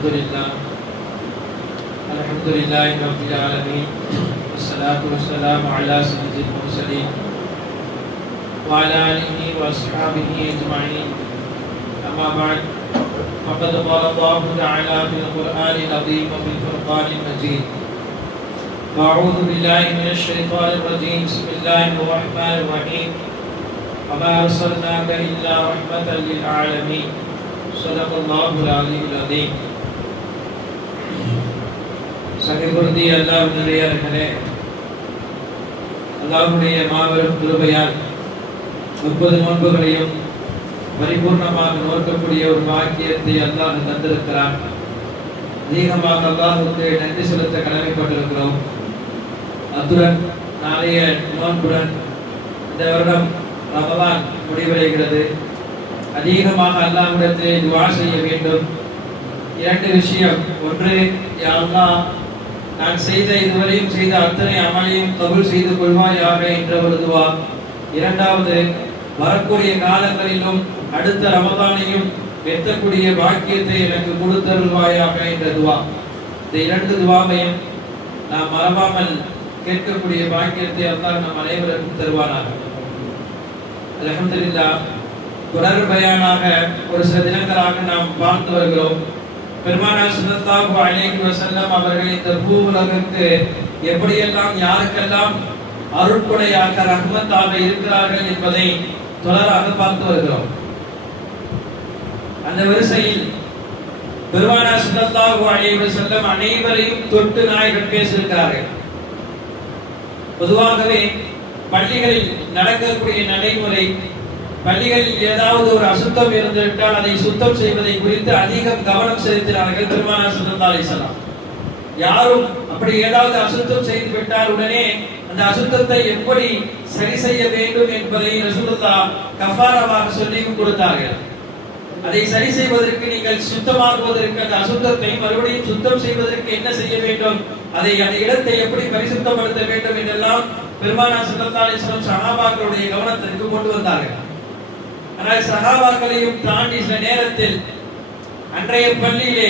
الحمد لله رب العالمين والصلاة والسلام على سيد المرسلين وعلى آله وأصحابه أجمعين. أما بعد فقد قال الله تعالى في القرآن العظيم وفي الفرقان المجيد: أعوذ بالله من الشيطان الرجيم. بسم الله الرحمن الرحيم. وما أرسلناك إلا رحمة للعالمين. صدق الله العلي العظيم. சகிர்குருதி அல்லாஹ்வுடைய அல்லாஹ்வுடைய மாபெரும் கிருபையால் 30 நோன்புகளையும் பரிபூர்ணமாக நோக்கக்கூடிய ஒரு பாக்கியத்தை அல்லாஹ் தந்திருக்கிறான். அதிகமாக அல்லாஹ்வுக்கு நன்றி செலுத்த கடமைப்பட்டிருக்கிறோம். அத்துடன் நாளைய நோன்புடன் இந்த வருடம் ரமலான் முடிவடைகிறது. அதிகமாக அல்லாஹ்விடத்திலே துஆ செய்ய வேண்டும். 2 விஷயம்: ஒன்று, யா அல்லாஹ், நான் இதுவரையும் செய்த அத்தனை அமலையும் கபூல் செய்து கொள்வாயாக என்ற ஒரு துவா. இரண்டாவது, வரக்கூடிய காலங்களிலும் அடுத்த ரமலானையும் எத்தக்கூடிய பாக்கியத்தை எனக்கு கொடுத்தருள்வாயாக என்ற துவா. இந்த 2 துவாவையும் நாம் மறவாமல் கேட்கக்கூடிய பாக்கியத்தை அல்லாஹ் நம் அனைவருக்கும் தருவானாக. அல்ஹம்துலில்லாஹ். தொடர் பயானாக ஒரு சில தினங்களாக நாம் பார்த்து வருகிறோம். பெருமானார் ஸல்லல்லாஹு அலைஹி வஸல்லம் அவர்கள் இந்த பூவுலகிற்கு எப்படியெல்லாம் யாருக்கெல்லாம் அருட்கொடையாக ரஹ்மத்தாக இருக்கிறார்கள் என்பதை தொடராக பார்த்து வருகிறோம். அந்த வரிசையில் பெருமானார் ஸல்லல்லாஹு அலைஹி வஸல்லம் அனைவரையும் தொட்டு நாயகம் பேசியிருக்கிறார்கள். பொதுவாகவே பள்ளிகளில் நடக்கக்கூடிய நடைமுறை, பள்ளிகளில் ஏதாவது ஒரு அசுத்தம் இருந்துவிட்டால் அதை சுத்தம் செய்வதை குறித்து அதிகம் கவனம் செலுத்தினார்கள் பெருமானார் ஸல்லல்லாஹு அலைஹி வஸல்லம். யாரும் அப்படி ஏதாவது அசுத்தம் செய்து விட்டால் உடனே அந்த அசுத்தத்தை எப்படி சரி செய்ய வேண்டும் என்பதை ரசூலுல்லாஹ் கஃபாராவாக சொல்லி கொடுத்தார்கள். அதை சரி செய்வதற்கு, நீங்கள் சுத்தமாக்குவதற்கு, அந்த அசுத்தத்தை மறுபடியும் சுத்தம் செய்வதற்கு என்ன செய்ய வேண்டும், அதை அந்த இடத்தை எப்படி பரிசுத்தப்படுத்த வேண்டும் என்றெல்லாம் பெருமானார் ஸல்லல்லாஹு அலைஹி வஸல்லம் சஹாபாக்களுடைய கவனத்திற்கு கொண்டு வந்தார்கள். ஆனால் சஹாபாக்களையும் தாண்டி சில நேரத்தில் அன்றைய பள்ளியிலே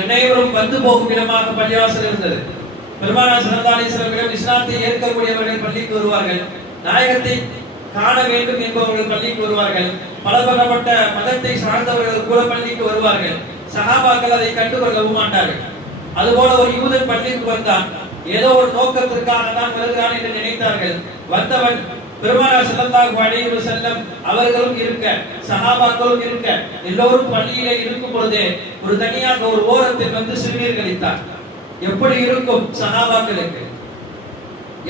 அனைவரும் வந்து போகும் இடமாக பள்ளிவாசல் இருந்தது. பெருமானார் ஸல்லல்லாஹு அலைஹி வஸல்லம் இஸ்லாத்தை ஏற்கக்கூடியவர்கள் பள்ளிக்கு வருவார்கள், நாயகத்தை காண வேண்டும் என்பவர்கள் பள்ளிக்கு வருவார்கள், பலபலப்பட்ட மதத்தை சார்ந்தவர்கள் கூட பள்ளிக்கு வருவார்கள். சஹாபாக்கள் அதை கண்டுகொள்ளவும் மாட்டார்கள். அதுபோல ஒரு யூதன் பள்ளிக்கு வந்தான், ஏதோ ஒரு நோக்கத்திற்காக தான் வருகிறான் என்று நினைத்தார்கள். வந்தவன் பெருமானார் ஸல்லல்லாஹு அலைஹி வஸல்லம் அவர்களும் இருக்க, சஹாபாக்களும் இருக்க, எல்லோரும் பள்ளியிலே இருக்கும் பொழுதே ஒரு தனியாக ஒரு ஓரத்தில் வந்து சிறுநீர் கழித்தார். எப்படி இருக்கும் சஹாபாக்களுக்கு?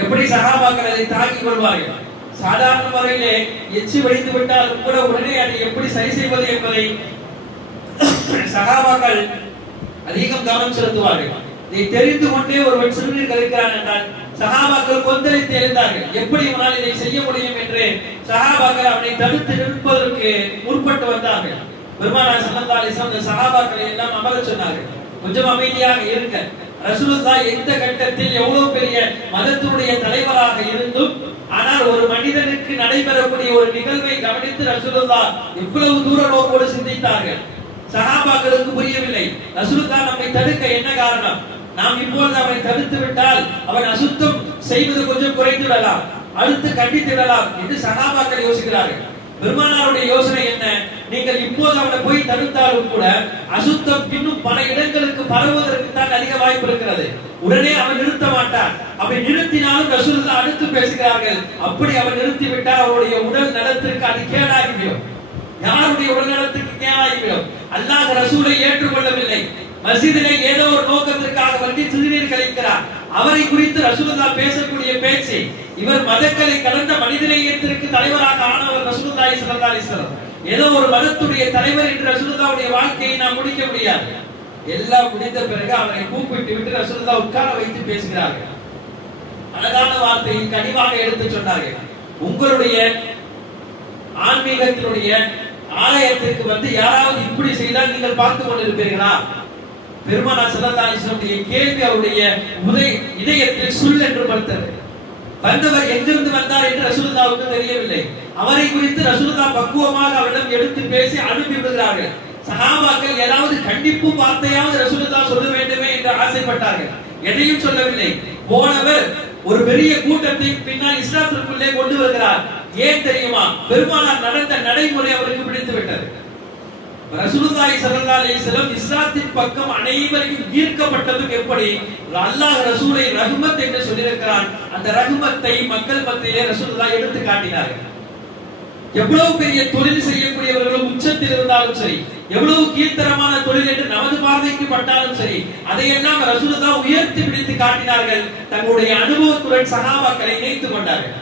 எப்படி சஹாபாக்கள் அதை தாங்கிக் கொள்வார்கள்? சாதாரண முறையிலே எச்சி வடித்து விட்டால் கூட உடனே அதை எப்படி சரி செய்வது என்பதை சஹாபாக்கள் அதிகம் கவனம் செலுத்துவார்கள். இதை தெரிந்து கொண்டே ஒருவன் சிறுநீர் கழிக்கிறான் என்றால் சஹாபாக்கள் கொந்தளித்து எழுந்தார்கள். எப்படி இவனால் இதை செய்ய முடியும் என்று சஹாபாக்கள் அவனை தடுத்து நிற்பதற்கு முற்பட்டு வந்தார்கள். பெருமானார் ஸல்லல்லாஹு அலைஹி வஸல்லம் சஹாபாக்களை எல்லாம் அமரச் சொன்னார்கள். கொஞ்சம் அமைதியாக இருங்க. ரசூலுல்லாஹ் எந்த கட்டத்தில் எவ்வளவு பெரிய மதத்தினுடைய தலைவராக இருந்தும், ஆனால் ஒரு மனிதனுக்கு நடைபெறக்கூடிய ஒரு நிகழ்வை கவனித்து ரசூலுல்லாஹ் இவ்வளவு தூர நோக்கோடு சிந்தித்தார்கள். சஹாபாக்களுக்கு புரியவில்லை. ரசூலுல்லாஹ் நம்மை தடுக்க என்ன காரணம்? நாம் இப்பொழுது அவனை தடுத்து விட்டால் அவன் அசுத்தம் செய்வது கொஞ்சம் குறைந்து விடலாம், அடுத்து கண்டித்து விடலாம் என்று சஹாபாக்கள் யோசிக்கிறார்கள். பெருமானாருடைய யோசனை என்ன? நீங்கள் இப்போது அவனை போய் தடுத்தாலும் கூட அசுத்தம் இன்னும் பல இடங்களுக்கு பரவுவதற்கு தான் அதிக வாய்ப்பு இருக்கிறது. உடனே அவன் நிறுத்த மாட்டான். அவன் நிறுத்தினாலும் ரசூலுல்லாஹ் அடுத்து பேசுகிறார்கள். அப்படி அவன் நிறுத்தி விட்டால் அவருடைய உடல் நலத்திற்கு அது கேடாகிவிடும். யாருடைய உடல் நலத்திற்கு கேடாகிவிடும்? அல்லாஹ் ரசூலை ஏற்றுக்கொள்ளவில்லை. மஸ்ஜிதிலே ஏதோ ஒரு நோக்கத்திற்காக வந்து சிறுநீர் கழிக்கிறார். அவரை குறித்து ரசூலுல்லாஹ் பேசக்கூடிய பேச்சு, இவர் மதங்களை கடந்த மனிதநேயத்திற்கு தலைவராக ஆனவர் ரசூலுல்லாஹி ஸல்லல்லாஹு அலைஹி வஸல்லம். ஏதோ ஒரு மதத்துடைய தலைவர் என்று ரசூலுல்லாஹ்வுடைய வாழ்க்கையை நாம் முடிக்க முடியாது. எல்லாம் முடிந்த பிறகு அவரை கூப்பிட்டு விட்டு ரசூலுல்லாஹ் உட்கார வைத்து பேசுகிறார்கள். அழகான வார்த்தையை கனிவாக எடுத்து சொன்னார்கள். உங்களுடைய ஆன்மீகத்தினுடைய ஆலயத்திற்கு வந்து யாராவது இப்படி செய்தால் நீங்கள் பார்த்து கொண்டிருப்பீர்களா? பெருமானார் ஸல்லல்லாஹு அலைஹி வஸல்லம் கேள்வி அவருடைய இதயத்தில் சுல் என்று படுத்தது. வந்தவர் எங்கிருந்து வந்தார் என்று ரசூலுல்லாஹ்வுக்கு தெரியவில்லை. அவரை குறித்து ரசூலுல்லாஹ் பக்குவமாக அவரிடம் எடுத்து பேசி அனுப்பி விடுகிறார்கள். சஹாபாக்கள் ஏதாவது கண்டிப்பு வார்த்தையாவது ரசூலுல்லாஹ் சொல்ல வேண்டுமே என்று ஆசைப்பட்டார்கள். எதையும் சொல்லவில்லை. போனவர் ஒரு பெரிய கூட்டத்தை பின்னால் இஸ்லாத்திற்குள்ளே கொண்டு வருகிறார். ஏன் தெரியுமா? பெருமானார் நடந்த நடைமுறை அவருக்கு பிடித்து விட்டது. ரசூலுல்லாஹி ஸல்லல்லாஹு அலைஹி வஸல்லம் இஸ்லாத்தின் பக்கம் அனைவரையும் ஈர்க்கப்பட்டதும் எப்படி? அல்லாஹ் ரசூலை ரஹ்மத் என்று சொல்லியிருக்கிறான். அந்த ரஹ்மத்தை மக்கள் மத்தியிலே ரசூலுல்லாஹ் எடுத்து காட்டினார்கள். எவ்வளவு பெரிய தொழில் செய்யக்கூடியவர்களும் உச்சத்தில் இருந்தாலும் சரி, எவ்வளவு கீர்த்தனமான தொழில் என்று நமது பார்வைக்கு பட்டாலும் சரி, அதையெல்லாம் ரசூலுல்லாஹ் உயர்த்தி பிடித்து காட்டினார்கள். தங்களுடைய அனுபவத்துடன் சஹாபாக்களை இணைத்துக் கொண்டார்கள்.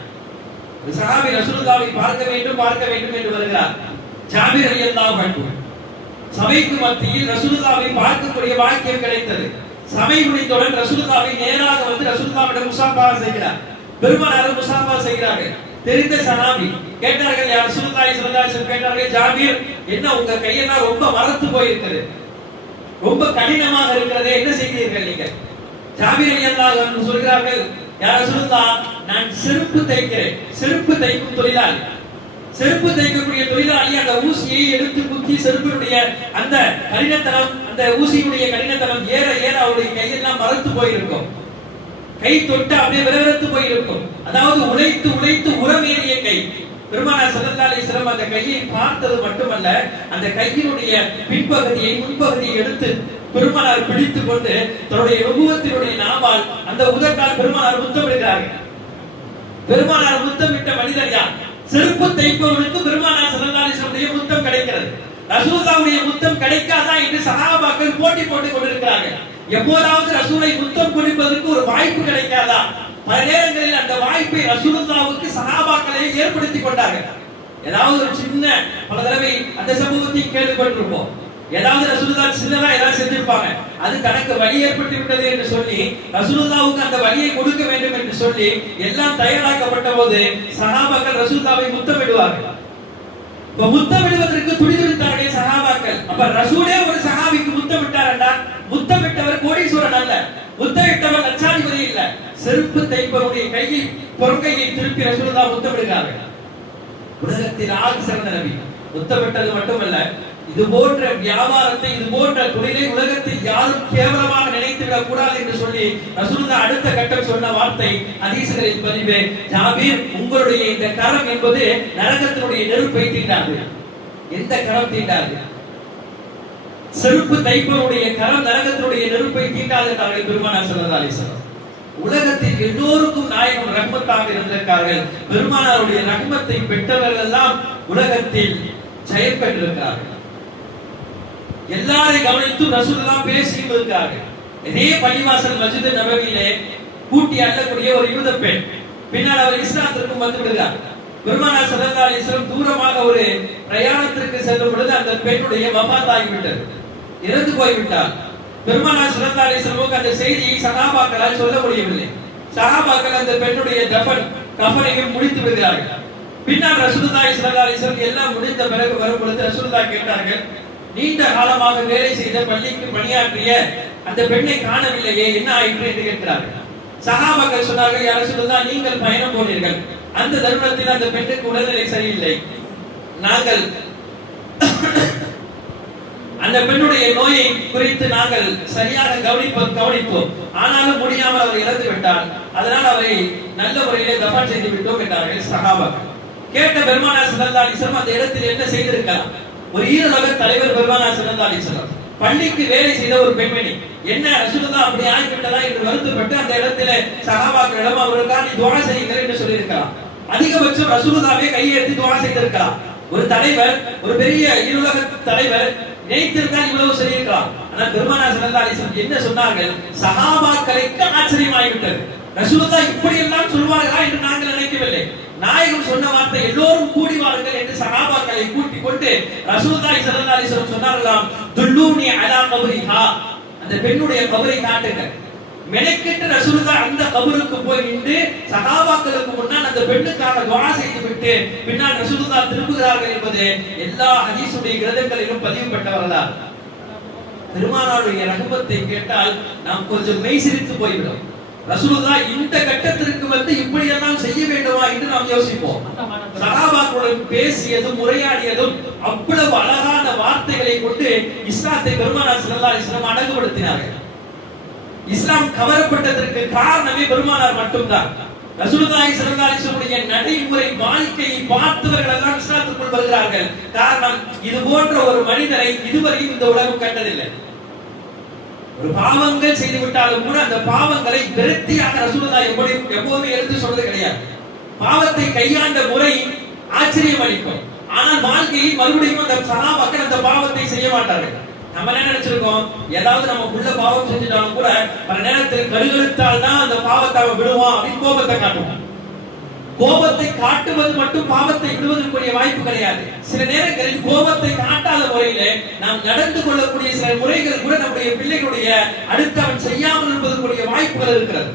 சஹாபி ரசூலுல்லாஹை பார்க்க வேண்டும் என்று வருகிறார். ஜாபிர் ரலியல்லாஹு அன்ஹு சபைக்கு மத்தியில் ரசூலுல்லாஹை பார்க்கக்கூடிய வாக்கியம் கிடைத்தது. சபை முடிந்தவுடன் ரசூலுல்லாஹை நேராக வந்து ரசூலுல்லாஹ்விடம் முஸாஃபா செய்கிறார். பெருமானார் முஸாஃபா செய்கிறார்கள். தெரிந்த சஹாபி கேட்டார்கள், யா ரசூலுல்லாஹி ஸல்லல்லாஹு அலைஹி வஸல்லம் கேட்டார்கள், ஜாபிர் என்ன உங்க கையெல்லாம் ரொம்ப மரத்து போயிருக்கிறது, ரொம்ப கடினமாக இருக்கிறதே, என்ன செய்கிறீர்கள் நீங்க? ஜாபிர் ரலியல்லாஹு அன்ஹு சொல்கிறார்கள், யா ரசூலுல்லாஹ் நான் செருப்பு தைக்கிறேன். செருப்பு தைக்கும் தொழிலாளி. செருப்பு தைக்கக்கூடிய தொழிலாளி அந்த ஊசியை எடுத்து குத்தி செருப்பினுடைய அந்த கடினத்தனம், அந்த ஊசியுடைய கடினத்தனம் ஏற ஏற அவருடைய கையெல்லாம் மரத்து போயிருக்கும். கை தொட்டு அப்படியே விரவிரத்து போயிருக்கும். அதாவது உழைத்து உழைத்து உரமேறிய கை. பெருமானார் ஸல்லல்லாஹு அலைஹி வஸல்லம் அந்த கையை பார்த்தது மட்டுமல்ல, அந்த கையினுடைய பின்பகுதியை முன்பகுதியை எடுத்து பெருமானார் பிடித்துக் கொண்டு தன்னுடைய நுபுவத்தினுடைய நாவால் அந்த உதட்டால் பெருமானார் முத்தமிடுகிறார்கள். பெருமானார் முத்தமிட்ட மனிதர் யார்? செருப்பு தைப்பவனுக்கு பெருமானார் ஸல்லல்லாஹு அலைஹி வஸல்லம் முத்தம் கிடைக்கிறது. ரசூலுல்லாஹ்வுடைய முத்தம் கிடைக்காதா என்று சஹாபாக்கள் போட்டி போட்டுக் கொண்டிருக்கிறார்கள். எப்போதாவது ரசூலை முத்தம் கொடுப்பதற்கு ஒரு வாய்ப்பு கிடைக்காதா? பல நேரங்களில் அந்த வாய்ப்பை ரசூலுல்லாஹ்வுக்கு சஹாபாக்களே ஏற்படுத்திக் கொண்டார்கள். ஏதாவது ஒரு சின்ன, பல தடவை அந்த சம்பவத்தை கேள்விப்பட்டிருப்போம். ஏதாவது ரசூலுல்லாஹ் சின்னதா ஏதாவது செஞ்சிருப்பாங்க, அது தனக்கு வலி ஏற்பட்டு விட்டது என்று சொல்லி ரசூலுல்லாஹ்வுக்கு அந்த வலியை கொடுக்க வேண்டும் என்று சொல்லி எல்லாம் தயாராக்கப்பட்ட போது சஹாபாக்கள் ரசூலுல்லாஹ்வை முத்தமிடுவார்கள். இப்ப முத்தமிடுவதற்கு துடிதுடித்தார்கள் சஹாபாக்கள். அப்ப ரசூலே ஒரு சஹாபிக்கு முத்தமிட்டார் என்றால், முத்தமிட்டவர் கோடீஸ்வரன் அல்ல, முத்தமிட்டவர் லட்சாதிபதி இல்ல, செருப்பு தைப்பவருடைய கையை பொற்கையை திருப்பி ரசூலுல்லாஹ் முத்தமிடுகிறார்கள். உலகத்தில் ஆக சிறந்த நபி. முத்தமிட்டது மட்டுமல்ல, இது போன்ற வியாபாரத்தை, இது போன்ற தொழிலை உலகத்தில் யாரும் கேவலமாக நினைத்துவிடக் கூடாது என்று சொல்லி ரசூலுல்லாஹ் அடுத்த கட்டம் சொன்ன வார்த்தை ஹதீஸ்களில் பதிவே, ஜாபீர் உங்களுடைய இந்த கரம் என்பது நரகத்தினுடைய நெருப்பை தீண்டாது. எந்த கரம் தீண்டாது? செருப்பு தைப்பவருடைய கரம் நரகத்தினுடைய நெருப்பை தீண்டாது என்றார்கள் பெருமானார் ஸல்லல்லாஹு அலைஹி வஸல்லம். உலகத்தில் எல்லோருக்கும் நாயகம் ரஹ்மத்தாக இருந்திருக்கிறார்கள். பெருமானாருடைய ரஹ்மத்தை பெற்றவர்கள் எல்லாம் உலகத்தில் ஜெயம் பெற்றிருக்கிறார்கள். எல்லாரை கவனித்து ரசூலுல்லாஹ் பேசியும் இருக்கிறார்கள். இதே பள்ளிவாசல் மஸ்ஜித் நபவியிலே கூட்டி அள்ளக்கூடிய ஒரு யூத பெண் பின்னால் அவர் இஸ்லாத்திற்கு வந்து விடுகிறார். பெருமானார் ஸல்லல்லாஹு அலைஹி வஸல்லம் தூரமாக ஒரு பிரயாணத்திற்கு செல்லும் பொழுது அந்த பெண்ணுடைய வஃபாத் ஆகிவிட்டது, இறந்து போய்விட்டார். பெருமானார் ஸல்லல்லாஹு அலைஹி வஸல்லம் அந்த செய்தியை சஹாபாக்களால் சொல்ல முடியவில்லை. சஹாபாக்கள் அந்த பெண்ணுடைய கஃபனையும் முடித்து விடுகிறார்கள். பின்னால் ரசூலுல்லாஹி ஸல்லல்லாஹு அலைஹி வஸல்லம் எல்லாம் முடிந்த பிறகு வரும் பொழுது ரசூலுல்லாஹ் கேட்டார்கள், நீண்ட காலமாக வேலை செய்த பள்ளிக்கு பணியாற்றிய அந்த பெண்ணை காணவில்லையே, என்ன ஆயிற்று என்று கேட்கிறார்கள். சஹாபாக்கள் சொன்னார்கள், யா ரசூலுல்லாஹ் நீங்கள் பயணம் போனீர்கள், அந்த தருணத்தில் அந்த பெண்ணுக்கு உடல்நிலை சரியில்லை, நாங்கள் அந்த பெண்ணுடைய நோயை குறித்து நாங்கள் சரியாக கவனித்தோம், ஆனாலும் முடியாமல் அவர் இறந்து விட்டார், அதனால் அவரை நல்ல முறையிலே தஃபான் செய்து விட்டோம் என்றார்கள் சஹாபாக்கள். கேட்ட பெருமானார் ஸல்லல்லாஹு அலைஹி வஸல்லம் அந்த இடத்தில் என்ன செய்திருக்கலாம்? ஒரு ஈரலக தலைவர் பெருமானார் ஸல்லல்லாஹு அலைஹி வஸல்லம், பள்ளிக்கு வேலை செய்த ஒரு பெண்மணி, என்ன ரசூலுல்லாஹ் அப்படி ஆகிவிட்டதா என்று வருத்தப்பட்டு அந்த இடத்துல சஹாபாக்களிடம் அவர்களுக்காக துஆ செய்யுங்கள் என்று சொல்லியிருக்கலாம். அதிகபட்சம் ரசூலுல்லாஹ்வே கையெடுத்து துஆ செய்திருக்கலாம். ஒரு தலைவர், ஒரு பெரிய ஈரலக தலைவர் நினைத்திருந்தால் இவ்வளவு சொல்லியிருக்கலாம். ஆனால் பெருமானார் ஸல்லல்லாஹு அலைஹி வஸல்லம் என்ன சொன்னார்கள்? சஹாபாக்களுக்கு ஆச்சரியமாகிவிட்டது. ரசூலுல்லாஹ் இப்படி எல்லாம் சொல்வார்களா என்று நாங்கள் நினைக்கவில்லை. நாயகம் சொன்ன வார்த்தை எல்லோரும் கூடி வாருங்கள் என்று சஹாபாக்களை கூட்டிக் கொண்டு ரசூலுல்லாஹி ஸல்லல்லாஹு அலைஹி வஸல்லம் சொன்னார்களாம், துல்லூனி அலா கபரிஹா, அந்த பெண்ணுடைய கபரை காட்டுங்கள். மெனக்கெட்டு ரசூலுல்லாஹ் அந்த கபருக்கு போய் நின்று சஹாபாக்களுக்கு முன்னால் அந்த பெண்ணுக்காக துஆ செய்து விட்டு பின்னால் ரசூலுல்லாஹ் திரும்புகிறார்கள் என்பது எல்லா ஹதீஸுடைய கிரந்தங்களிலும் பதிவு பெற்றவர்களா. பெருமானாருடைய ரஹ்மத்தை கேட்டால் நாம் கொஞ்சம் மெய் சிரித்து போய்விடும். ரசூலுல்லாஹ் இந்த கட்டத்திற்கு வந்து இப்படி எல்லாம் செய்ய வேண்டுமா என்று நாம் யோசிப்போம். சஹாபாக்களுடன் பேசியதும் உரையாடியதும் அவ்வளவு அழகான வார்த்தைகளை கொண்டு இஸ்லாத்தை பெருமானார் ஸல்லல்லாஹு அலைஹி வஸல்லம் அழகுபடுத்தினார்கள். இஸ்லாம் கவரப்பட்டதற்கு காரணமே பெருமானார் மட்டும்தான். ரசூலுல்லாஹி ஸல்லல்லாஹு அலைஹி வஸல்லம் நடைமுறை வாழ்க்கையை பார்த்தவர்கள் எல்லாம் இஸ்லாத்துக்குள் வருகிறார்கள். காரணம், இது போன்ற ஒரு மனிதரை இதுவரையும் இந்த உலகம் கண்டதில்லை. ஒரு பாவங்கள் செய்து விட்டாலும் கூட அந்த பாவங்களை விரக்தியாக ரசூலுல்லாஹ் எப்போதுமே எடுத்து சொல்றது கிடையாது. பாவத்தை கையாண்ட முறை ஆச்சரியம் அளிக்கும். ஆனால் வாழ்க்கையில் மறுபடியும் அந்த சஹாபாக்கள் அந்த பாவத்தை செய்ய மாட்டார்கள். நம்ம என்ன நினைச்சிருக்கோம், ஏதாவது நம்ம உள்ள பாவம் செஞ்சுட்டாலும் கூட பல நேரத்தில் கடுகெடுத்தால் தான் அந்த பாவத்தை அவன் விடுவான் அப்படின்னு கோபத்தை காட்டுவான். கோபத்தை காட்டுவது மட்டும் பாவத்தை விடுவதற்குரிய வாய்ப்பு கிடையாது. சில நேரங்களில் கோபத்தை காட்டாத முறையிலே நாம் நடந்து கொள்ளக்கூடிய சில முறைகள் கூட நம்முடைய பிள்ளைகளுடைய அடுத்து அவன் செய்யாமல் இருப்பதற்குரிய வாய்ப்புகள் இருக்கிறது.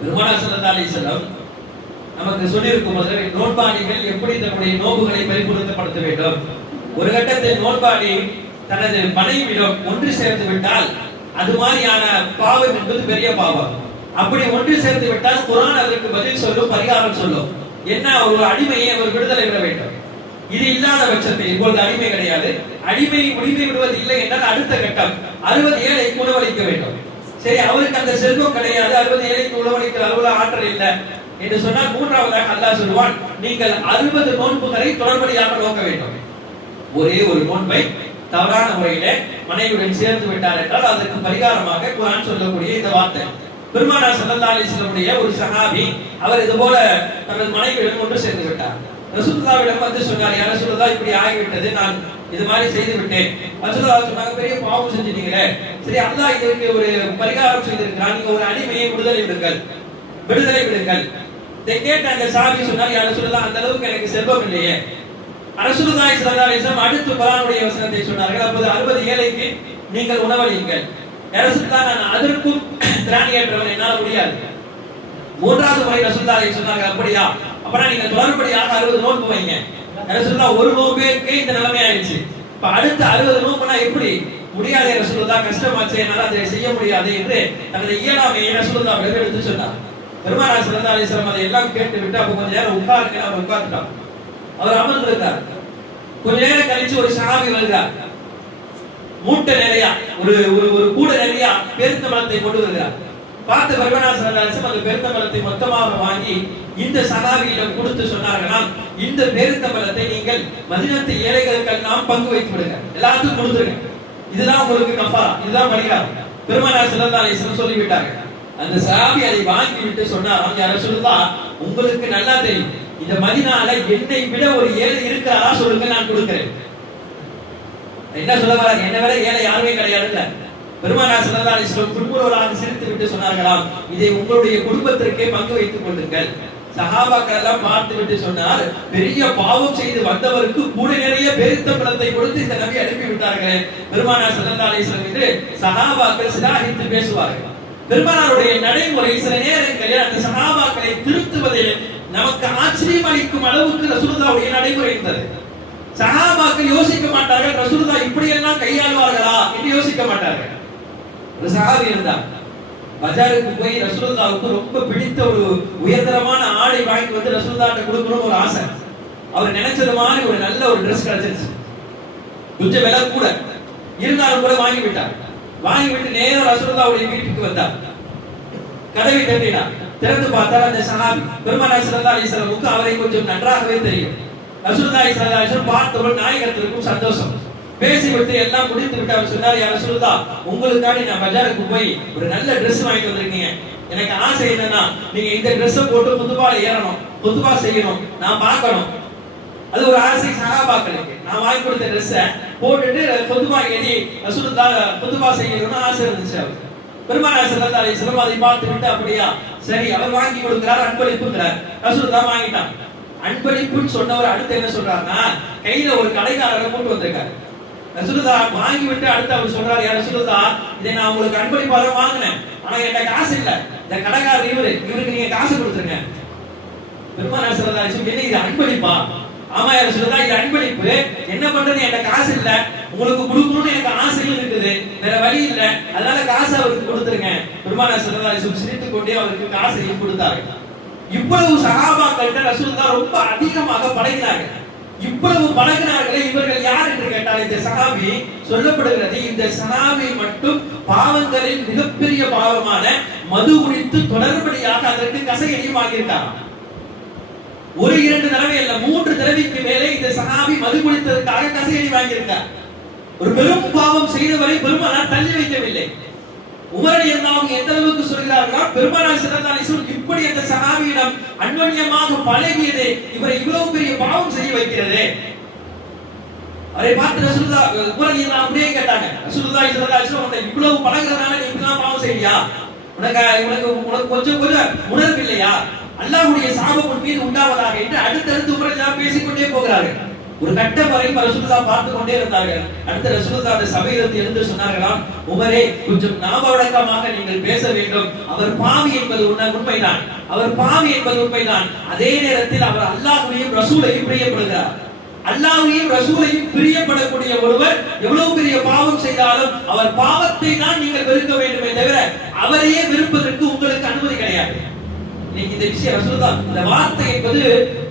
பெருமானார் ஸல்லல்லாஹு அலைஹி வஸல்லம் நமக்கு சொல்லியிருக்கும் போது நோன்பாளிகள் எப்படி தன்னுடைய நோன்புகளை பரிபூரணப்படுத்த வேண்டும். ஒரு கட்டத்தில் நோன்பாளி தனது மனைவியிடம் ஒன்று சேர்ந்து விட்டால் அது மாதிரியான பாவம் என்பது பெரிய பாவம். அப்படி ஒன்று சேர்ந்து விட்டால் குர்ஆன் அதற்கு பதில் சொல்லும், பரிகாரம் சொல்லும். என்ன, ஒரு அடிமையை அவர் விடுதலை விட வேண்டும். இது இல்லாத பட்சத்தில் இப்பொழுது அடிமை கிடையாது, அடிமையை முடிமை விடுவது இல்லை என்றால் அடுத்த கட்டம் 60 ஏழைக்கு உணவளிக்க வேண்டும். சரி, அவருக்கு அந்த செல்வம் கிடையாது, 60 ஏழைக்கு உணவளிக்கிற அளவுல ஆற்றல் இல்லை என்று சொன்னால் மூன்றாவதாக அல்லாஹ் சொல்வான், நீங்கள் 60 நோன்புகளை தொடர்படியாக நோக்க வேண்டும். ஒரே ஒரு நோன்பை தவறான முறையிலே மனைவியுடன் சேர்ந்து விட்டார் என்றால் அதற்கு பரிகாரமாக குர்ஆன் சொல்லக்கூடிய இந்த வார்த்தை. பெருமானார் ஸல்லல்லாஹு அலைஹி வஸல்லம் ஒரு சஹாபி, அவர் இது போல தனது மனைவியுடன் ஒன்று சேர்ந்து விட்டார். ரசூலுல்லாஹ்விடம் வந்து சொன்னார், யா ரசூலுல்லாஹ், இப்படி ஆகிவிட்டது, நான் இது மாதிரி செய்து விட்டேன். ரசூலுல்லாஹ் சொன்னாங்க, பெரிய பாவம் செஞ்சிட்டீங்களே, சரி அல்லாஹ் இதற்கு ஒரு பரிகாரம் செய்திருக்கிறான், நீங்க ஒரு அடிமையை விடுதலை விடுங்கள். இதை கேட்ட அந்த சஹாபி சொன்னார், யா ரசூலுல்லாஹ், அந்த அளவுக்கு எனக்கு செல்வம் இல்லையே. ரசூலுல்லாஹி ஸல்லல்லாஹு அலைஹி வஸல்லம் அடுத்து குர்ஆனுடைய வசனத்தை சொன்னார்கள், அப்போது 60 ஏழைக்கு நீங்கள் உணவளியுங்கள். யா ரசூலுல்லாஹ், நான் அதற்கும் திராணியற்றவன், என்னால் முடியாது. மூன்றாவது முறை ரசூலுல்லாஹி சொன்னாங்க, அப்படியா, அப்பனா நீங்க தொடர்படியாக 60 நோன்பு வைங்க. யா ரசூலுல்லாஹ், ஒரு நோன்புக்கே இந்த நிலைமை ஆயிடுச்சு, இப்ப அடுத்த 60 நோன்புனா எப்படி? முடியாத ரசூலுல்லாஹ், கஷ்டமாச்சு, என்னால அதை செய்ய முடியாது என்று தனது இயலாமையை ரசூலுல்லாஹ் எடுத்து சொன்னார். பெருமானார் ஸல்லல்லாஹு அலைஹி வஸல்லம் அதை எல்லாம் கேட்டு விட்டு அப்ப கொஞ்ச நேரம் உட்காருங்க, அவர் உட்கார்ந்துட்டார். அவர் அமர்ந்திருந்தார். கொஞ்ச நேரம் கழிச்சு ஒரு சஹாபி வருகிறார். மூட்டை நிறைய ஒரு கூட நிறைய பெருந்தம்பழத்தை கொண்டு வருகிறார். பார்த்த பெருமானார் ஸல்லல்லாஹு அலைஹி வஸல்லம் அந்த பெருந்தம்பழத்தை மொத்தமாக வாங்கி இந்த சஹாபியிடம் கொடுத்து சொன்னார்களாம், இந்த பெருந்தம்பழத்தை நீங்கள் மதீனத்து ஏழைகளுக்கெல்லாம் பங்கு வைத்து விடுங்க, எல்லாத்துக்கும் கொடுத்துருங்க, இதுதான் உங்களுக்கு கஃபாரா, இதுதான் பரிகாரம். பெருமானார் ஸல்லல்லாஹு அலைஹி வஸல்லம் சொல்லிவிட்டார்கள். அந்த சஹாபி அதை வாங்கி விட்டு சொன்னாராம், யா ரசூலுல்லாஹ், உங்களுக்கு நல்லா தெரியும், இந்த மதீனால என்னை விட ஒரு ஏழை இருக்கிறாரா சொல்லுங்க, நான் கொடுக்கிறேன். என்ன சொல்ல வராங்க, என்ன விட ஏழை யாருமே கிடையாதுல்ல. பெருமானார் ஸல்லல்லாஹு அலைஹி வஸல்லம் குடும்பராக சிரித்து விட்டு சொன்னார்களாம், இதை உங்களுடைய குடும்பத்திற்கே பங்கு வைத்துக் கொள்ளுங்கள். சஹாபாக்கள் எல்லாம் பார்த்து விட்டு சொன்னார், பெரிய பாவம் செய்து வந்தவருக்கு கூட நிறைய பெருத்தம்பழத்தை கொடுத்து இந்த நபி அனுப்பி விட்டார்கள். பெருமானார் ஸல்லல்லாஹு அலைஹி வஸல்லம் என்று சஹாபாக்கள் சிலாகித்து பேசுவார்கள். பெருமானாருடைய நடைமுறை சில நேரங்களில் அந்த சஹாபாக்களை திருத்துவதில் நமக்கு ஆச்சரியம் அளிக்கும் அளவுக்கு ரசூலுல்லாஹ்வுடைய நடைமுறை இருந்தது. சஹாபாக்கள் யோசிக்க மாட்டார்கள், ரசூலுல்லாஹ் இப்படி எல்லாம் கையாளுவார்களா என்று யோசிக்க மாட்டார்கள். ஒரு சஹாபி இருந்தார், பஜாருக்கு போய் ரசூலுல்லாஹ்வுக்கு ரொம்ப பிடித்த ஒரு உயர்தரமான ஆடை வாங்கி வந்து ரசூலுல்லாஹ்ட்ட கொடுக்கணும்னு ஒரு ஆசை. அவர் நினைச்சது மாதிரி ஒரு நல்ல ஒரு Dress கிடைச்சிருச்சு, கொஞ்சம் விலை கூட இருந்தாலும் கூட வாங்கி விட்டார். வாங்கி விட்டு நேரா ரசூலுல்லாஹ்வுடைய வீட்டுக்கு வந்தார். கதவை தட்டினார். திறந்து பார்த்தால் அந்த சஹாபி பெருமானார் ஸல்லல்லாஹு அலைஹி வஸல்லம் அவரை கொஞ்சம் நன்றாகவே தெரியும். ரசூலுல்லாஹி ஸல்லல்லாஹு அலைஹி வஸல்லம் பார்த்தவுடன் நாயகத்திற்கும் சந்தோஷம். பேசிவிட்டு எல்லாம் முடித்து விட்டு அவர் சொன்னார், யா ரசூலுல்லாஹ், உங்களுக்காக நான் பஜாருக்கு போய் ஒரு நல்ல Dress வாங்கிட்டு வந்திருக்கீங்க. எனக்கு ஆசை என்னன்னா, நீங்க இந்த Dress போட்டு குதுபால ஏறணும், குதுபா செய்யணும், நான் பார்க்கணும். அது ஒரு ஆசை சஹாபாக்களுக்கு. நான் வாங்கி கொடுத்த Dress போட்டுட்டு குதுபா ஏறி ரசூலுல்லாஹ் குதுபா செய்யணும்னு ஆசை இருந்துச்சு அவருக்கு. பெருமானார் ஸல்லல்லாஹு அலைஹி வஸல்லம் அதை பார்த்து விட்டு, அப்படியா சரி, அவர் வாங்கி கொடுக்கிறார், அன்பளிப்புங்கிறார். ரசூலுல்லாஹ் வாங்கிட்டான். அன்பளிப்புன்னு சொன்னவர் அடுத்து என்ன சொல்றாருன்னா, கையில ஒரு கடைக்காரரை கூட்டு வந்திருக்காரு. ரசூலுல்லாஹ் வாங்கி விட்டு அடுத்து அவர் சொல்றாரு, யா ரசூலுல்லாஹ், இதை நான் உங்களுக்கு அன்பளிப்பாக வாங்கினேன், ஆனா என்கிட்ட காசு இல்ல, இந்த கடைக்காரர் இவருக்கு நீங்க காசு கொடுத்துருங்க. பெருமானார் ஸல்லல்லாஹு அலைஹி வஸல்லம், என்ன இது அன்பளிப்பா? ஆமா யா ரசூலுல்லாஹ், இது அன்பளிப்பு, என்ன பண்றது, என்கிட்ட காசு இல்ல, உங்களுக்கு கொடுக்கணும்னு எனக்கு ஆசையும் இருக்குது, வேற வழி வழி இல்ல, அதனால காசை அவருக்கு கொடுத்துருங்க. பெருமானார் ஸல்லல்லாஹு அலைஹி வஸல்லம் சிரித்துக் கொண்டே அவருக்கு காசையும் கொடுத்தார்கள். இவ்வளவு சஹாபாக்கள்கிட்ட ரசூலுல்லாஹ் ரொம்ப அதிகமாக பழகினார்கள். இவ்வளவு பழகினார்களே, இவர்கள் யார் என்று கேட்டால் இந்த சஹாபி சொல்லப்படுகிறது. இந்த சஹாபி மட்டும் பாவங்களில் மிகப்பெரிய பாவமான மது குடித்து தொடர்படியாக அதற்கு கசையடியும் ஆகியிருக்கார். ஒரு 2 தடவை அல்ல, 3 தடவைக்கு மேலே இந்த சஹாபி மது குடித்ததற்காக கசையடி வாங்கியிருக்கார். ஒரு பெரும் பாவம் செய்தவரை பெருமானார் தள்ளி வைக்கவில்லை. உமர் ரலியல்லாஹு அன்ஹு எந்த அளவுக்கு சொல்கிறார்கள், பெருமானார் ஸல்லல்லாஹு அலைஹி வஸல்லம் இப்படி அந்த சஹாபியிடம் அன்யோன்யமாக பழகியதே இவரை இவ்வளவு பெரிய பாவம் செய்ய வைக்கிறது. அவரை பார்த்து ரசூலுல்லாஹ் உமர் ரலியல்லாஹு அன்ஹு அப்படியே கேட்டாங்க, ரசூலுல்லாஹி ஸல்லல்லாஹு அலைஹி வஸல்லம் இவ்வளவு பழகுறதுனால நீ இப்படிலாம் பாவம் செய்யறியா? உனக்கு கொஞ்சம் உணர்வு இல்லையா? அல்லாஹ்வுடைய சாபம் உன் மீது உண்டாவதாக என்று அடுத்தடுத்து உமர் ரலியல்லாஹு பேசிக்கொண்டே போகிறார்கள். ஒரு கட்டம் வரைக்கும் ரசூலுல்லாஹ் பார்த்து கொண்டே இருந்தார்கள். அடுத்த ரசூலுல்லாஹ் அந்த சபையிலிருந்து எழுந்து சொன்னார்களாம், உமரே கொஞ்சம் ஞாபகமாக நீங்கள் பேச வேண்டும். அவர் பாவி என்பது உண்மைதான், அவர் பாவி என்பது உண்மைதான். அதே நேரத்தில் அவர் அல்லாஹ்வையும் ரசூலையும் பிரியப்படுகிறார். அல்லாஹ்வையும் ரசூலையும் பிரியப்படக்கூடிய ஒருவர் எவ்வளவு பெரிய பாவம் செய்தாலும் அவர் பாவத்தை தான் நீங்கள் வெறுக்க வேண்டுமே தவிர அவரையே வெறுப்பதற்கு உங்களுக்கு அனுமதி கிடையாது. இன்னைக்கு இந்த விஷயம் ரசூலுல்லாஹ் இந்த வார்த்தை என்பது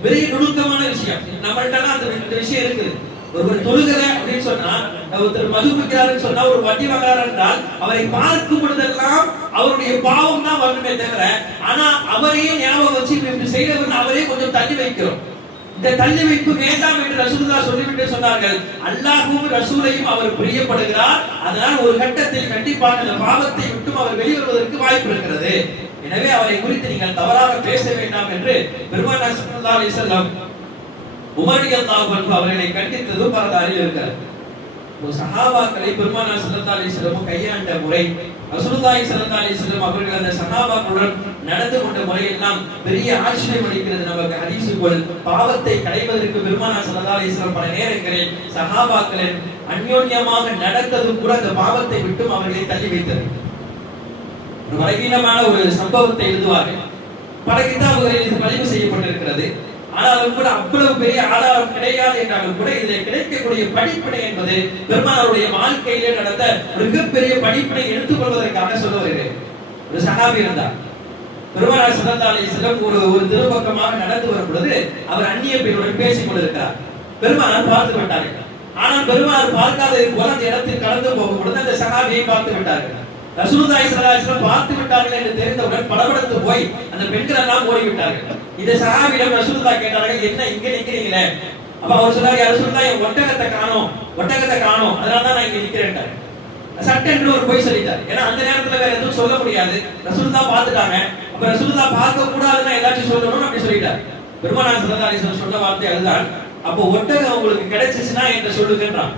பெரிய நுணுக்கமான விஷயம். நம்மள்ட்ட அந்த விஷயம் இருக்குது. ஒருவர் தொழுகிற அப்படின்னு சொன்னா, ஒருத்தர் மது குடிக்கிறாருன்னு சொன்னா, ஒரு வட்டி வாங்குறாரு என்றால் அவரை பார்க்கும் பொழுதெல்லாம் அவருடைய பாவம் தான் வரணுமே தவிர, ஆனா அவரையே ஞாபகம் வச்சு இப்படி செய்யறவன் அவரே கொஞ்சம் தள்ளி வைக்கிறோம். இந்த தள்ளி வைப்பு வேண்டாம் என்று ரசூலுல்லாஹ் சொல்லிவிட்டு சொன்னார்கள். அல்லாஹ்வும் ரசூலையும் அவர் பிரியப்படுகிறார். அதனால் ஒரு கட்டத்தில் கண்டிப்பாக இந்த பாவத்தை விட்டு அவர் வெளிவருவதற்கு வாய்ப்பு இருக்கிறது. எனவே அவரை குறித்து நீங்கள் தவறாக பேச வேண்டாம் என்று பெருமானார் ஸல்லல்லாஹு அலைஹி வஸல்லம் உமர் ரலியல்லாஹு அன்ஹு அவர்களை கண்டித்ததும் வரலாறில் இருக்கிறது. ஒரு சஹாபாக்களை பெருமானார் ஸல்லல்லாஹு அலைஹி வஸல்லம் கையாண்ட முறை, ரசூலுல்லாஹி ஸல்லல்லாஹு அலைஹி வஸல்லம் அவர்கள் அந்த சஹாபாக்களுடன் நடந்து கொண்ட முறையெல்லாம் பெரிய ஆச்சரியம் அளிக்கிறது நமக்கு. ஹதீஸுக்குள் பாவத்தை களைவதற்கு பெருமானார் ஸல்லல்லாஹு அலைஹி வஸல்லம் பல நேரங்களில் சஹாபாக்களின் அன்யோன்யமாக நடந்ததும் கூட அந்த பாவத்தை விட்டும் அவர்களை தள்ளி வைத்தது. ஒரு பலவீனமான ஒரு சம்பவத்தை எழுதுவார்கள். பல கிதாபுகளில் இது பதிவு செய்யப்பட்டிருக்கிறது. ஆனாலும் கூட அவ்வளவு பெரிய ஆதாரம் கிடையாது என்றாலும் கூட இதில் கிடைக்கக்கூடிய படிப்பினை என்பது பெருமானாருடைய வாழ்க்கையிலே நடந்த ஒரு மிகப்பெரிய படிப்பினை எடுத்துக்கொள்வதற்காக சொல்ல வருகிறேன். ஒரு சஹாபி இருந்தார். பெருமானார் ஸல்லல்லாஹு அலைஹி வஸல்லம் ஒரு திருப்பக்கமாக நடந்து வரும் பொழுது அவர் அந்நிய பெண்ணுடன் பேசிக் கொண்டிருக்கிறார். பெருமானார் பார்த்து விட்டார்கள். ஆனால் பெருமானார் பார்க்காத போல அந்த இடத்தில் கடந்து போகும் பொழுது அந்த சஹாபியை பார்த்து விட்டார்கள். ரசூலுல்லாஹி ஸல்லல்லாஹு அலைஹி வஸல்லம் பார்த்து விட்டார்கள் என்று தெரிந்தவுடன் படபடத்து போய் அந்த பெண்கள் எல்லாம் ஓடி விட்டார்கள். இந்த சஹாபியிடம் ரசூலுல்லாஹ் கேட்டார்கள், என்ன இங்க நிக்கிறீங்களே? அப்ப அவர் சொன்னார், யா ரசூலுல்லாஹ் என் ஒட்டகத்தை காணோம், அதனால தான் நான் இங்க நிக்கிறேன்டார். சட்டென்று ஒரு போய் சொல்லிட்டார். ஏன்னா அந்த நேரத்துல வேற எதுவும் சொல்ல முடியாது. ரசூலுல்லாஹ் பார்த்துட்டாங்க. அப்ப ரசூலுல்லாஹ் பார்க்க கூடாதுன்னா ஏதாச்சும் சொல்லணும் அப்படி சொல்லிட்டார். பெருமானார் ஸல்லல்லாஹு அலைஹி வஸல்லம் சொன்ன வார்த்தை அதுதான். அப்போ ஒட்டகம் உங்களுக்கு கிடைச்சிச்சுன்னா என்கிட்ட சொல்லுங்கன்றான்.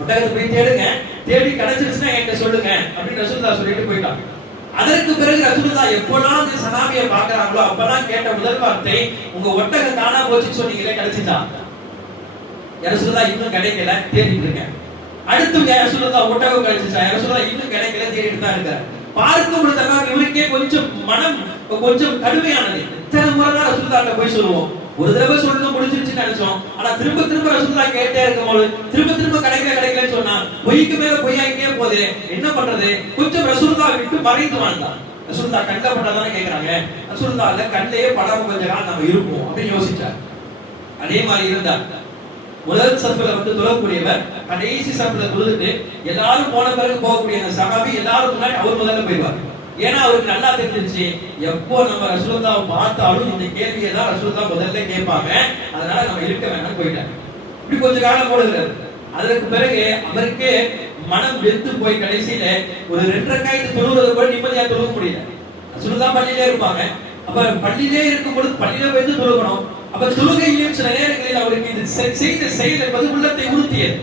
ஒட்டகத்தை போய் தேடுங்க, தேடி கிடைச்சிருச்சுன்னா என்கிட்ட சொல்லுங்க அப்படின்னு ரசூலுல்லாஹ் சொல்லிட்டு போயிட்டாங்க. அதற்கு பிறகு ரசூலுல்லாஹ் எப்போலாம் அந்த சஹாபியை பார்க்கறாங்களோ அப்பலாம் கேட்ட முதல் வார்த்தை, உங்க ஒட்டகம் காணாம போச்சு சொன்னீங்களே, கிடைச்சிட்டா? யா ரசூலுல்லாஹ் இன்னும் கிடைக்கல, தேடிட்டு இருக்கேன். அடுத்து யா ரசூலுல்லாஹ் ஒட்டகம் கிடைச்சிச்சா? யா ரசூலுல்லாஹ் இன்னும் கிடைக்கல, தேடிட்டு தான் இருக்காரு. பார்க்கும் பொழுதெல்லாம் இவருக்கே கொஞ்சம் மனம் கொஞ்சம் கடுமையானது. எத்தனை முறை தான் ரசூலுல்லாஹ்ட்ட போய் சொல்லுவோம்? ஒரு தடவை சொல்லி முடிஞ்சிருச்சுன்னு நினைச்சோம். ஆனா திரும்ப ரசூலுல்லாஹ் கேட்டே இருக்கும்போது திரும்ப கிடைக்கலன்னு சொன்னா பொய்க்கு மேல பொய்யாகிட்டே போகுது. என்ன பண்றது? கொஞ்சம் ரசூலுல்லாஹ் விட்டு மறைந்து வாழ்ந்தான். ரசூலுல்லாஹ் கண்ணில் பட்டாதானே கேட்கறாங்க. ரசூலுல்லாஹ்ல கண்ணிலேயே படாம கொஞ்ச காலம் நம்ம இருப்போம் அப்படின்னு யோசிச்சார். அதே மாதிரி இருந்தார். முதல் சஃப்ல தொழக்கூடியவர் கடைசி சஃப்ல தொழுதுட்டு எல்லாரும் போன பிறகு போகக்கூடிய அந்த சஹாபி எல்லாரும் முன்னாடி அவர் முதல்ல போயிடுவார். ஏன்னா அவருக்கு நல்லா தெரிஞ்சிருச்சு, எப்போ நம்ம ரசூலுல்லாஹ் பார்த்தாலும் இந்த கேள்வியை தான் ரசூலுல்லாஹ் முதல்ல கேட்பாங்க, அதனால நம்ம இருக்க வேண்டாம் போயிட்டாங்க. இப்படி கொஞ்ச காலம் போடுகிறார். அதற்கு பிறகு அவருக்கே மனம் வெறுத்து போய் கடைசியில ஒரு 2 ரக்காயத்து தொழுவது கூட நிம்மதியா தொழுக முடியல. ரசூலுல்லாஹ் பள்ளியிலே இருப்பாங்க. அப்ப பள்ளியிலே இருக்கும் பொழுது பள்ளியில வந்து தொழுகணும். அப்ப தொழுகையிலும் சில நேரங்களில் அவருக்கு இது செய்த செயல் என்பது உள்ளத்தை உறுத்தியது.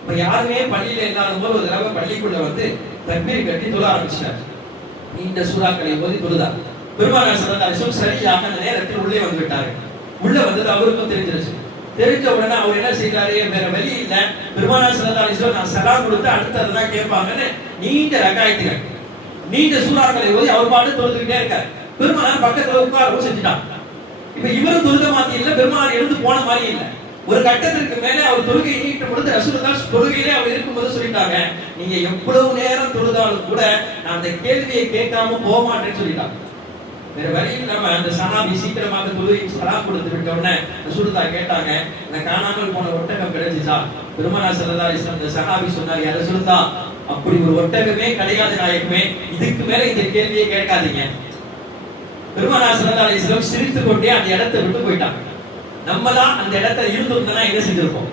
இப்ப யாருமே பள்ளியில இல்லாத போது ஒரு தடவை பள்ளிக்குள்ள வந்து தக்பீர் கட்டி தொழ ஆரம்பிச்சிட்டார். இந்த சூறாக்களை ஓதி தொழுதார். பெருமானார் ஸல்லல்லாஹு அலைஹி வஸல்லம் சரியாக அந்த நேரத்தில் உள்ளே வந்து விட்டார்கள். உள்ள வந்தது அவருக்கும் தெரிஞ்சிருச்சு. தெரிஞ்ச உடனே அவர் என்ன செய்யறாரு, வேற வழி இல்ல, பெருமானார் ஸல்லல்லாஹு அலைஹி வஸல்லம் நான் சலாம் கொடுத்து அடுத்ததான் கேட்பாங்கன்னு நீண்ட ரக்காயத்துகள் நீண்ட சூறாக்களை ஓதி அவர் பாட்டு தொழுதுகிட்டே இருக்கார். பெருமானார் பக்கத்துல உட்காரவும் செஞ்சுட்டான். இப்ப இவரும் தொழுத மாதிரி இல்ல, பெருமானார் எழுந்து போன மாதிரி இல்ல. ஒரு கட்டத்திற்கு மேலே அவர் தொழுகை நீட்டும் பொழுது ரசூலுல்லாஹ் தொழுகையிலே அவர் இருக்கும்போது சொல்லிட்டாங்க, நீங்க எவ்வளவு நேரம் தொழுதாலும் கூட நான் அந்த கேள்வியை கேட்காம போக மாட்டேன்னு சொல்லிட்டாங்க. வேற வழி இல்லாம அந்த சஹாபி சீக்கிரமாக தொழுகை சலாம் கொடுத்து விட்ட உடனே ரசூலுல்லாஹ் கேட்டாங்க, இந்த காணாமல் போன ஒட்டகம் கிடைச்சிச்சா? பெருமானார் ஸல்லல்லாஹு அலைஹி வஸல்லம் அந்த சஹாபி சொன்னார், யா ரசூலுல்லாஹ், அப்படி ஒரு ஒட்டகமே கிடையாது நாயகமே, இதுக்கு மேல இந்த கேள்வியை கேட்காதீங்க. பெருமானார் ஸல்லல்லாஹு அலைஹி வஸல்லம் சிரித்து கொண்டே அந்த இடத்தை விட்டு போயிட்டாங்க. நம்மதான் அந்த இடத்துல இருந்திருந்தா என்ன செஞ்சிருப்போம்?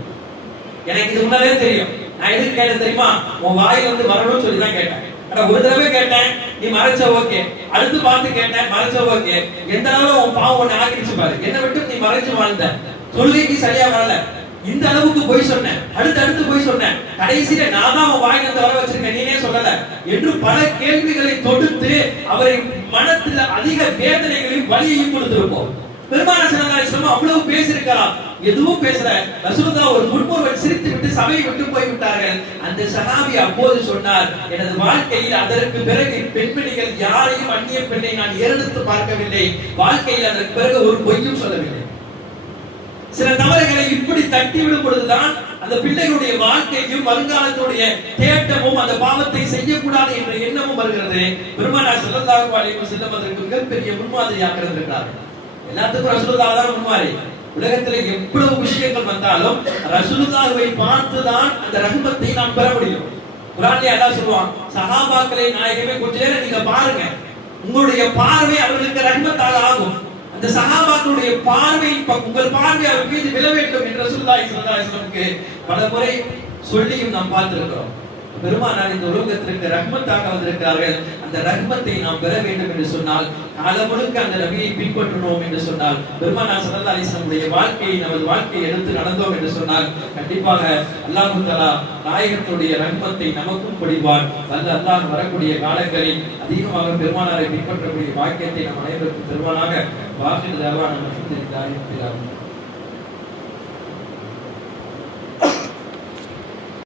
எனக்கு இது முன்னாலே தெரியும். நான் எதுக்கு கேட்டேன் தெரியுமா? உன் வாயில வந்து வரணும்னு சொல்லி தான் கேட்டேன். ஒரு தடவை கேட்டேன், நீ மறைச்ச ஓகே. அடுத்து பார்த்து கேட்டேன், மறைச்ச ஓகே. எந்த அளவு உன் பாவம் ஒண்ணு ஆகிடுச்சு பாரு. என்ன விட்டு நீ மறைச்சு வாழ்ந்த, தொழுகைக்கு சரியா வரல, இந்த அளவுக்கு போய் சொன்னேன், அடுத்து போய் சொன்னேன், கடைசியில நான் தான் உன் வாயில இருந்து வர வச்சிருக்கேன், நீனே சொல்லல என்று பல கேள்விகளை தொடுத்து அவரை மனத்துல அதிக வேதனைகளையும் வலியையும் கொடுத்திருப்போம். பெருமானார் ஸல்லல்லாஹு அலைஹி வஸல்லம் அவ்வளவு பேசியிருக்கலாம், எதுவும் பேசல. ரசூலுல்லாஹ் ஒரு முன்முறுவல் சிரித்து விட்டு சபையை விட்டு போய் விட்டார்கள். அந்த சஹாபி அப்போது சொன்னார், எனது வாழ்க்கையில் அதற்கு பிறகு பெண்மணிகள் யாரையும் அந்நிய பெண்ணை நான் ஏறெடுத்து பார்க்கவில்லை, வாழ்க்கையில் அதற்கு பிறகு ஒரு பொய்யும் சொல்லவில்லை. சில தவறுகளை இப்படி தட்டிவிடும் பொழுதுதான் அந்த பிள்ளைகளுடைய வாழ்க்கையும் வருங்காலத்துடைய தேட்டமும் அந்த பாவத்தை செய்யக்கூடாது என்ற எண்ணமும் வருகிறது. பெருமானார் ஸல்லல்லாஹு அலைஹி வஸல்லம் அதற்கு மிகப்பெரிய முன்மாதிரியாக இருந்திருக்கிறார்கள். எல்லாத்துக்கும் ரசூலுல்லாஹ் தான் முன்மாதிரி. உலகத்துல எவ்வளவு விஷயங்கள் வந்தாலும் ரசூலுல்லாஹ்வை பார்த்துதான் அந்த ரஹ்மத்தை நாம் பெற முடியும். குர்ஆன்ல அல்லாஹ் சொல்வான், சஹாபாக்களை நாயகமே கொஞ்ச நேரம் நீங்க பாருங்க, உங்களுடைய பார்வை அவர்களுக்கு ரஹ்மத்தாக ஆகும். அந்த சஹாபாக்களுடைய பார்வை உங்கள் பார்வை அவர் மீது விழ வேண்டும் என்று ரசூலுல்லாஹி ஸல்லல்லாஹு அலைஹி வஸல்லம் பல முறை சொல்லியும் நாம் பார்த்திருக்கிறோம். பெருமானார் இந்த உலகத்திற்கு ரஹ்மத்தாக வந்திருக்கிறார்கள். அந்த ரஹ்மத்தை நாம் பெற வேண்டும் என்று சொன்னால், காலம் முழுக்க அந்த நபியை பின்பற்றணும் என்று சொன்னால், பெருமானார் ஸல்லல்லாஹு அலைஹி வஸல்லம் வாழ்க்கையை நமது வாழ்க்கையை எடுத்து நடந்தோம் என்று சொன்னால், கண்டிப்பாக அல்லாஹ் தஆலா நாயகத்துடைய ரஹ்மத்தை நமக்கும் பொழிவான். அல்லாஹ் வரக்கூடிய காலங்களில் அதிகமாக பெருமானாரை பின்பற்றக்கூடிய பாக்கியத்தை நம் அனைவருக்கும் தருவானாக. வாஹிர் தஅவானா அல்ஹம்துலில்லாஹி ரப்பில் ஆலமீன்.